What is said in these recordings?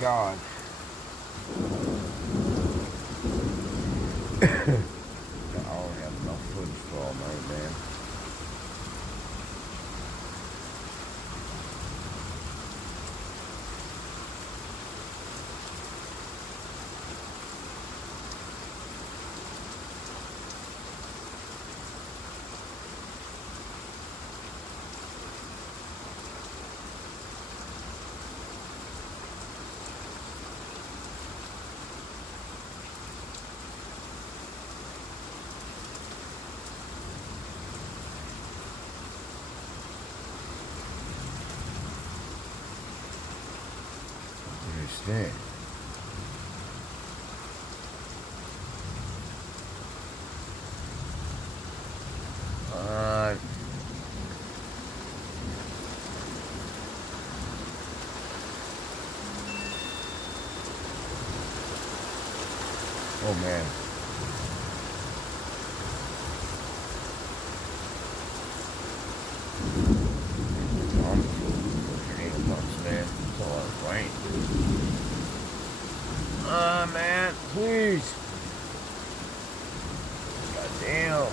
God. I don't have enough footage for all night, man. Understand? Oh man. I'm pushing 8 months, man. It's a lot of rain, dude. Man, please. God damn.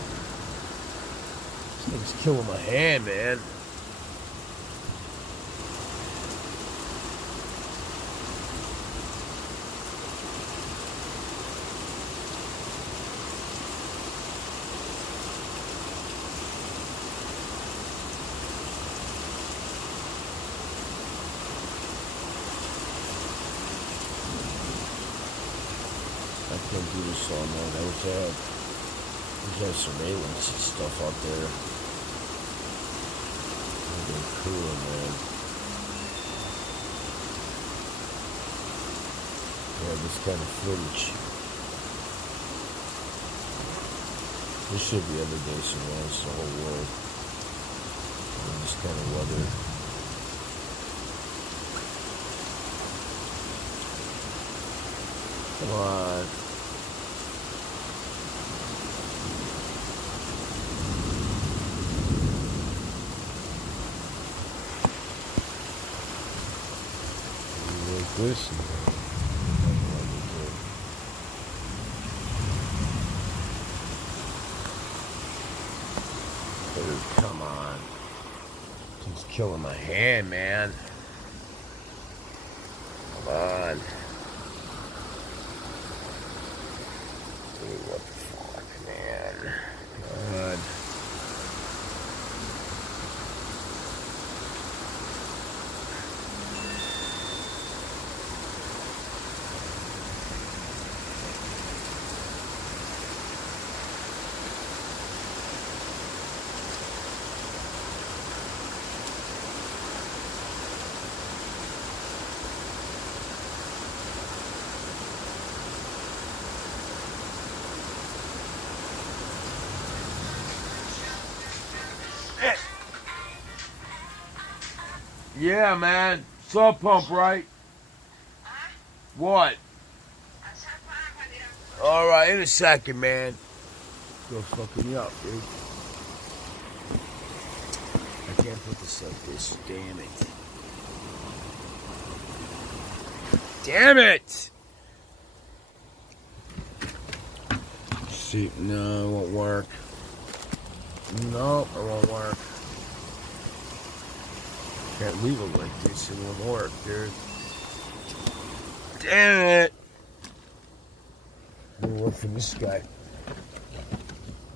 This thing's killing my hand, man. I can't do this all night. There's surveillance and stuff out there. They're cool, man. Yeah, this kind of footage. This should be every day surveillance the whole world. And this kind of weather. Come on. Like this. Dude, come on. It's killing my hand, man. Come on. Dude, what the fuck, man? God. Yeah, man. Sub pump, right? What? Alright, in a second, man. Go fucking you up, dude. I can't put this like this. Damn it. Damn it! See, no, it won't work. No, it won't work. Can't leave it like this, it won't work, dude. Damn it! It won't work for this guy.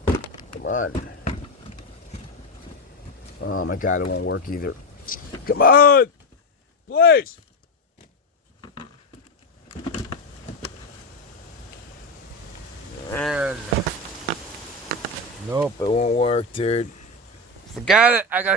Come on. Oh my god, it won't work either. Come on! Please! Man. Nope, it won't work, dude. Forgot it. I got